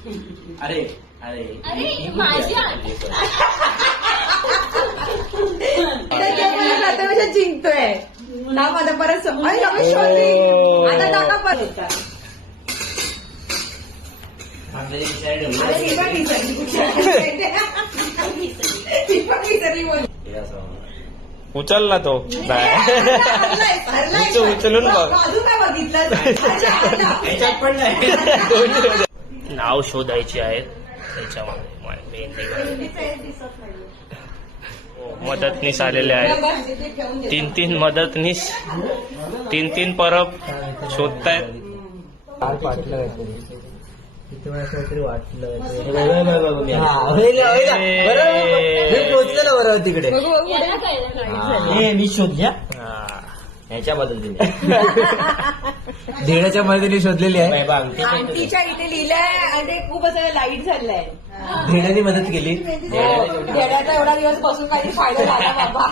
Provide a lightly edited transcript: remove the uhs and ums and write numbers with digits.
अरे अरे प्रथमेश जिंकतोय नाव आता परत आता दाखवा परत उचलला तो उचलून बघ. नाव शोधायची आहेत त्याच्यामध्ये मदतनीस आलेले आहेत. 3 मदतनीस 3 परब शोधतायत. पोहोचलेलो बरोबर तिकडे मी शोधल्या ह्याच्या मदतीने धेड्याच्या मदतीने शोधलेली आहे. आंटीच्या इथे लिहिलंय आणि ते खूप असं लाईट झालंय. धेड्याने मदत केली. धेड्याचा एवढा दिवस बसून काही फायदा झाला बाबा.